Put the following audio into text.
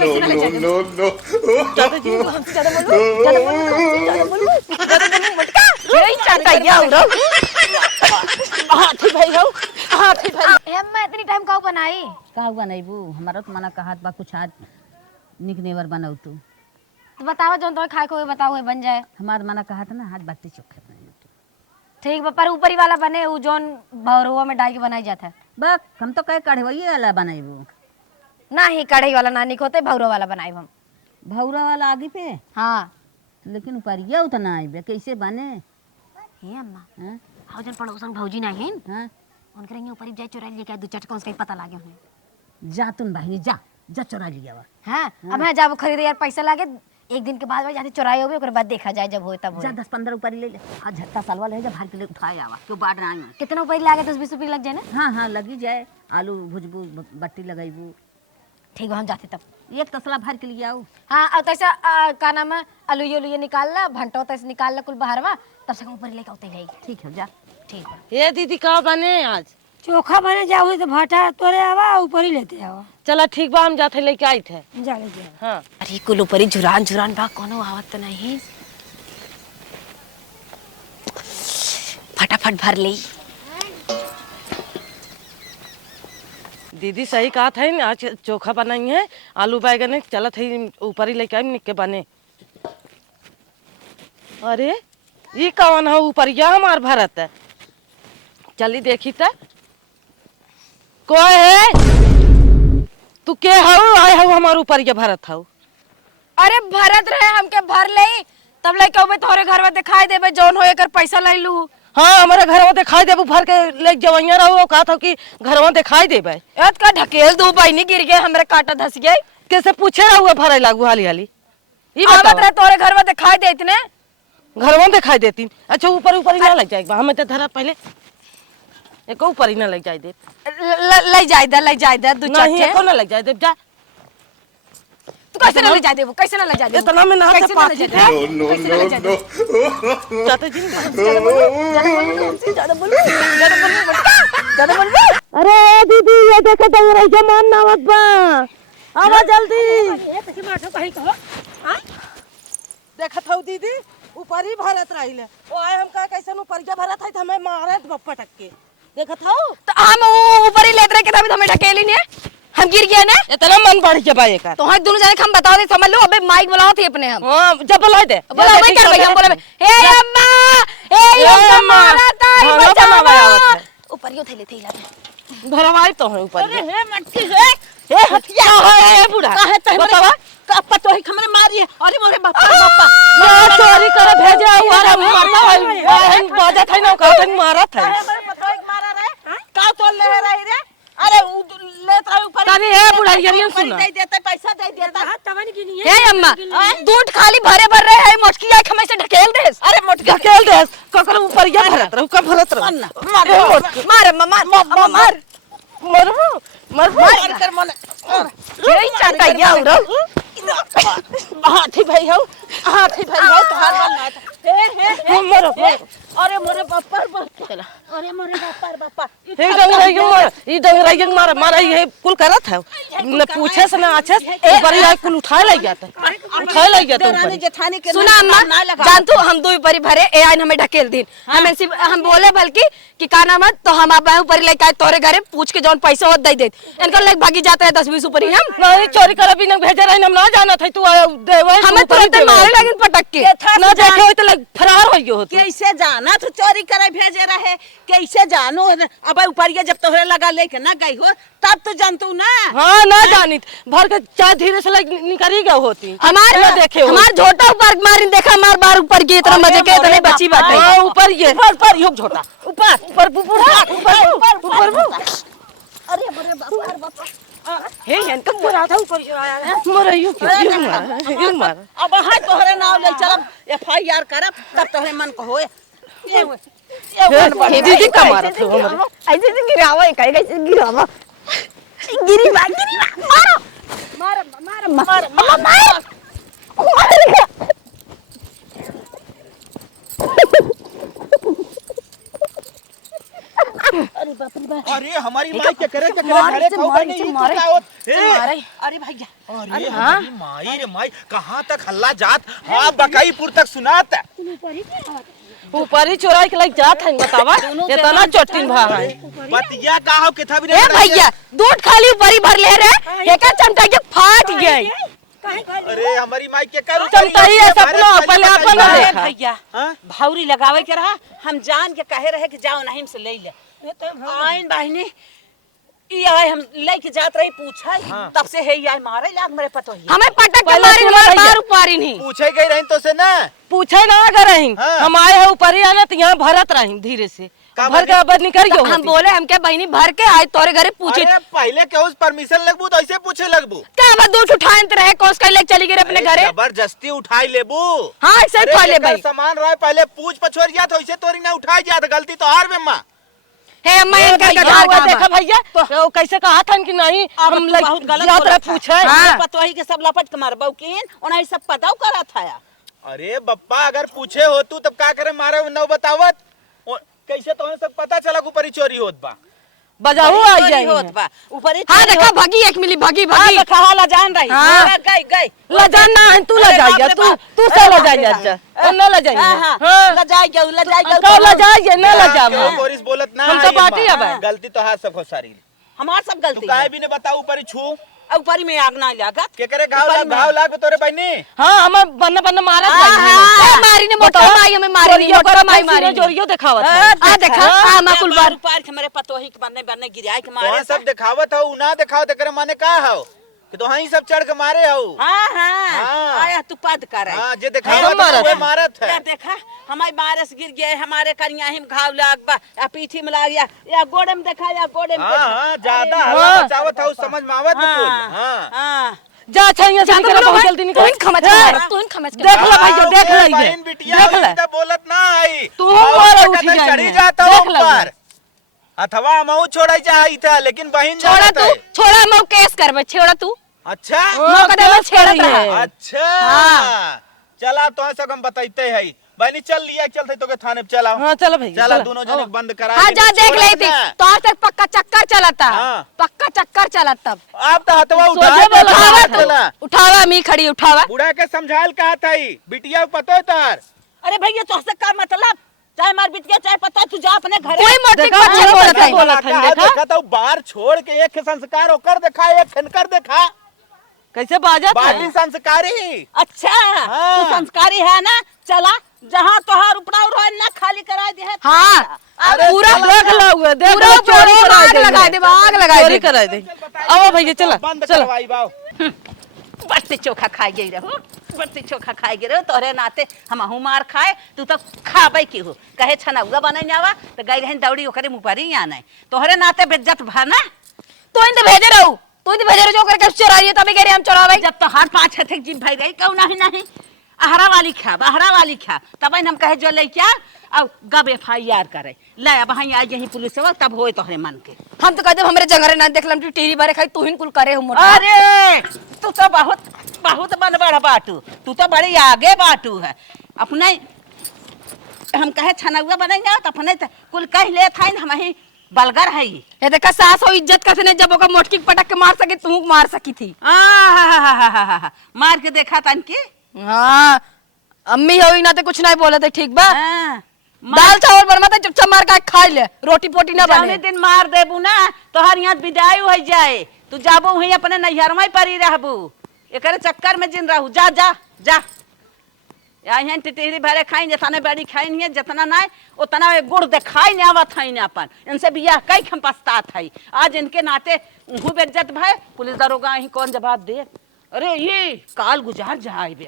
कैसे ना ले जाए ज्यादा जी हमसे ज्यादा बोलो मटका यही चाटा या उरो हाथी भाई हो हाथी भाई मैं इतनी टाइम काऊ बनाई काऊ बनाईबू हमारा तो मना कहत बा कुछ आज निक नेवर बनाऊ तू तो बताओ जो तो खाए को बताओ बन जाए हमार मना कहत ना आज बाटी चोखे बनाई तू ठीक बा पर ऊपरी वाला बने उ जोन भौरवा में डाल के बनाई जाता है बक हम तो कहे कढ़वई वाला बनाईबू ना ही कढ़ाई वाला ना निक होते भौरवा वाला बनाई हम भौरा वाला आगे पे हाँ लेकिन ऊपरिया उतना आईबे कैसे बने हे अम्मा हैं हाउ जन पड़ोसन भौजी नहीं हैं हैं उनके रंगे ऊपर जाए चुरा लेके दो चटका उसका पता लागे हुए जा तुम बहनी जा जा चुरा लिया वा हां अब मैं जाब खरीदे यार पैसा लागे एक दिन के बाद में जाते चुराई होवे ओकर बाद देखा जाए जब होए तब जा 10-15 ऊपर ले ले हां झट्टा सालवा ले जा भार के ले उठाए आवा क्यों बाढ़ ना आई कितना ऊपर लागे 10-20 रुपए लग जाए ना हाँ हाँ लगी जाए आलू भुजबू बट्टी लगाईबू ठीक है हम जाते तब एक तसला भर के लिए आओ हाँ और तैसा का नाम है आलू ये निकाल ला भंटो तैसे निकाल ला कुल बाहरवा तब से ऊपर लेके आते जाएगी ठीक है जा ठीक है ये दीदी का बने आज चोखा बने जाओ तो भाटा तोरे आवा ऊपर ही लेते आवा चला ठीक बा हम जाते लेके आई थे जा ले जा हाँ अरे कुल ऊपर ही झुरान झुरान बा कोनो आवत तो नहीं फटाफट भर ले दीदी सही कहा था ना आज चोखा बनाई है आलू बैगन है चला थे ऊपर ही लेके आई निके बने अरे ये कौन है ऊपर या हमार भरत है चली देखी त कोई है तू के हाउ आए हो हमार ऊपर ये भरत हाउ अरे भरत रहे हमके भर ले तब लेके ओबे तोरे घर में दिखाई देबे जौन होए कर पैसा ले लू हाँ हमारे घर में दिखाई देबू भर के ले जवैया रहो कहा था कि घर में दिखाई देबे एत का ढकेल दो बहनी गिर गए हमरे काटा धस गए कैसे पूछे हुए भरे लागू हाली हाली ई आवत बताओ रहे तोरे घर में दिखाई देत ने घर में दिखाई देती अच्छा ऊपर ऊपर ही ना लग जाएगा हमें तो धरा पहले एक ऊपर ही ना लग जाए दे ले जाए दे दो नहीं चट्टे एको ना लग जाए दे जा तू कैसे ना ले जाए दे वो कैसे ना ले जाए दे इतना में ना से कैसे ना ले पाती जाए है कैसे ना ले जाए दे जाते जी ज्यादा बोल अरे दीदी ये देखे तो रही जमान ना मत बा आवा जल्दी ए तके माठो कहीं कहो देखत हूं दीदी ऊपर ही भरत रहिले ओ आए हम का कैसे ऊपर के भरत है हमें मारत पटक के देखत हूं तो हम ऊपर ही लेत रहे के तभी हमें ढकेली ने हम गिर गए ना इतना मन बढ़ के बाए का तो हम दोनों जाने हम बता दे समझ लो अबे माइक बुलाओ थे अपने हम हां जब बुला दे बोला वही कर भैया बोला हे अम्मा हे अम्मा मारा ताई बचावा ऊपर यो थैले थैला भरवाई तो है ऊपर अरे हे मटकी हे ए हटिया है बूढ़ा काहे त बतावा कप्पा तो ही हमरे मारी है अरे मोरे बापा ना चोरी करे भेजा हुआ रे मारता है बाजा था ना का मारा था हमरे पतो एक मारा रे का तो ले रही रे अरे लेता है ऊपर तभी है बुढ़ा ये सुना दे देता पैसा दे देता हां तवन गिनी है हे अम्मा दूध खाली भरे भर रहे है मटकी आके हमें से ढकेल दे अरे मटका खेल दे ककर ऊपर या भरत रह का भरत रह मार अम्मा मार मरबो मार कर मन यही चाटा या उरो हाथी भाई हो तोहार वाला हे मरो अरे मोरे बापा चला अरे मोरे बापा हे डंगराई मारा ये कुल करत है न पूछे से ना अच्छे ऊपर ही कुल उठा ले जाता उठा ले जाता ऊपर जेठानी के सुना अम्मा जान तू हम दो ऊपर ही भरे ए आइन हमें ढकेल दिन हमें सिर्फ हम बोले बल्कि कि का नाम है तो हम आप ऊपर लेके आए तोरे घरे पूछ के जौन पैसा हो दे देत इनको लेके भागी जाते हैं 10-20 ऊपर ही हम नहीं चोरी कर भी न भेजे रहे हम ना जाना था तू देवे हमें तुरंत मारे लगिन पटक के ना देखे हो तो लग फरार होइयो हो कैसे जाना तो चोरी करे भेजे रहे कैसे जानो अब ऊपरिया जब तोहरे लगा लेके ना गई हो तब तो जानतू ना हां ना जानित भर के चाय धीरे से निकली गई होती हमार ना देखे हमार झोटा ऊपर मारिन देखा हमार बार ऊपर के इतना मजे के इतने बची बात है हां ऊपर ये ऊपर यो झोटा ऊपर अरे मोरे बापा हे इनका मरा था ऊपर जो आया है मरा यो मार अब हां तोहरे नाव ले चलब एफआईआर करब तब तोहरे मन को होए ये दीदी का मारा था हमारे ऐसे से गिरावा है कैसे गिरावा गिरी बा मार अरे हमारी माई के करे घरे खाओ नहीं मारे अरे भैया अरे हमारी माई रे माई, कहाँ तक हल्ला जात? हाँ बकाईपुर तक सुनात। ऊपर ही चोराई के लग जात है बतावा इतना चोटिन भाग है बतिया का हो के था भी ए भैया दूध खाली ऊपर ही भर ले रे एक चमटा के फाट गई। अरे हमारी माई के कर चमटा ही है सपना पहले अपन ना अरे देखा भैया हाँ? भावरी लगावे के रहा, हम जान के कहे रहे कि जाओ नहीं से ले ले, आइन बहनी ई आए हम लेके जात रही पूछा तब से है आई मारे लाग मेरे पतो ही हमें पटक के पहले मारी सुनो हमारे भैया। बार ऊपर ही नहीं। पूछे गई रही तो से ना पूछे ना अगर रही हाँ। हम आए हैं ऊपर ही आना तो यहाँ भरत रही धीरे से का भर के बनी? अब निकल गयो हम बोले हम क्या बहनी भर के आए तोरे घरे पूछे अरे पहले के उस परमिशन लगबू तो ऐसे पूछे लगबू। क्या अब दूध उठाए तो रहे कौस का लेके चली गई अपने अरे घरे। जबरदस्ती उठाई लेबू। हाँ ऐसे ही अरे खा ले जेकर भाई। सामान रहे पहले पूछ पछोर जात वैसे तोरी ना उठाई जात, गलती तो हार में माँ। हे अम्मा ए इनका भैया, गधार वो कहाँ देखा बा? भैया तो कैसे कहा था कि नहीं अब हम तू बहुत गलत जात बोला रहे था। पूछे हाँ। पतो ही के सब लपट के मार बौकीन ओना सब पताव करा था। अरे बप्पा अगर पूछे हो तू तब का करे मारे नौ बतावत कैसे तो सब पता चला ऊपर ही चोरी होत बा। बजाऊ आ जाए होत बा ऊपर ही हाँ देखा भगी एक मिली भगी हाँ भगी। देखा हाला जान रही हाँ। गई गई लजाना है तू अरे लजाइया बाप रे तू बाप। तू अरे से बाप रे लजाइया बाप। जा और न लजाइया हाँ हाँ लजाई गऊ कब लजाइया न लजा क्यों बोरिस बोलत ना हम तो आई बाटी अम्मा। अब। गलती तो हाथ सब हो सारी। हमार सब तू गलती काहे है भी ने बताऊ ऊपर ही छू ऊपर में आग ना लागत के करे घाव ऊपर लाग में। घाव लाग तोरे बहनी। हाँ हम बन्ना बन्ना मारा हाँ, मारी ने मोटा माई हमें मारी नहीं मोटा माई मारी जोरियो दिखावत आ देखा हाँ माकुल बार पार के मेरे पतो ही के बनने बनने गिराए के तो मारे सब दिखावत हो ना दिखाओ ते करे माने का हो कि तो ही सब चढ़ के मारे हो। हाँ हाँ हाँ। आया तू पद कर हां जे दिखावत मारत है वो है। मारत है। देखा हमारे बारस गिर गए हमारे करिया हिम घाव लाग बा या पीठी में लाग गया या गोड़े में देखा या गोड़े में हां हां ज्यादा हवा हाँ। बचावत हो समझ में आवत कुल। हाँ हां हाँ जा छैया से निकल बहुत जल्दी निकल तू खमच के मार तू खमच के देख ले भैया देख ले बहन बिटिया देख ले इनका बोलत ना आई तू मारा उठी कदम जाए चढ़ी जाता हो देख ले ऊपर अथवा मऊ छोड़ाई चाही था लेकिन बहन छोड़ा जानत तू है। छोड़ा मो केस करबे छोड़ा तू अच्छा मौका दे में छेड़त रहा। अच्छा हाँ। चला तो ऐसा हम बताइते है बहनी चल लिया चलते तो के थाने पे चला हाँ चलो भैया चला चलो। दोनों जने बंद करा हाँ के जा देख छोड़ा ले थी ना। तो आज तक पक्का चक्कर चला था हाँ। पक्का चक्कर चला तब आप तो हथवा सोझे उठा बोला उठावा था। चला तू उठावा मी खड़ी उठावा बुढ़ा के समझाल कहा था बिटिया को पतो है तार अरे भैया तो से का मतलब चाहे मार बिट गया चाहे पता तू जा अपने घरे कोई मोटी देखा, बच्चे देखा, बोलत है बोला था, देखा? देखा तो बाहर छोड़ के एक संस्कार होकर देखा एक खनकर देखा कैसे बाजा बाटी संस्कारी। अच्छा हाँ। तू संस्कारी है ना चला जहाँ तोहार उपड़ा रोए ना खाली करा दे हाँ अरे पूरा देख लो देख पूरा लो चोरी पूरा करा आग लगा दे आग लगा चोरी दे करा दे आओ भैया चला बंद चलो करवाई बाव बट्टे चोखा खाए गई रहो बट्टे चोखा खाए गई रहो तोरे नाते हम अहू मार खाए तू तो खाबे की हो कहे छनौआ बने जावा तो गई रहन दौड़ी ओकरे मुंह पर ही आना तोहरे नाते बेइज्जत भाना तो इन भेजे रहू तो इन भेजे जो करके चोराइए तभी कह रहे हम चोरावे जब तो हर पाँच हथे जिन भाई रही कहू नहीं नहीं अहरा वाली खा बहरा वाली खा तब हम कहे जो ले क्या अब गब FIR करे ले अब यहाँ आ यही पुलिस से तब होए तोहरे मन के हम तो कहते हमरे जंगरे ना देखलम तू टीरी बारे खाई तू हिन कुल करे हो मोटा अरे तू तो बहुत बहुत बनबड़ बाटू तू तो बड़ी आगे बाटू है अपने हम कहे छनौआ बनेंगे तो अपने कुल कह ले था हम ही बलगर है ये देखा सास हो इज्जत कैसे नहीं जब ओका मोटकी पटक के मार सकी तू मार सकी थी मार के देखा तन की हाँ अम्मी हो ना तो कुछ नहीं बोले थे ठीक बा हाँ, दाल चावल बनमा तो चुपचाप मार के खा ले रोटी पोटी ना जौने बने दिन मार देबू ना तोहर यहाँ विदाई हो जाए तू जाबू वही अपने नैहर में परी रहबू एकरे चक्कर में जिन रहू जा जा जा यहाँ टिटेरी भरे खाई जितना बड़ी खाई नहीं है जितना ना उतना गुड़ दिखाई नहीं आवत है ना अपन इनसे बियाह कई हम पछतात है आज इनके नाते उहू बेइज्जत भाई पुलिस दरोगा ही कौन जवाब दे अरे ये काल गुजार जाए बे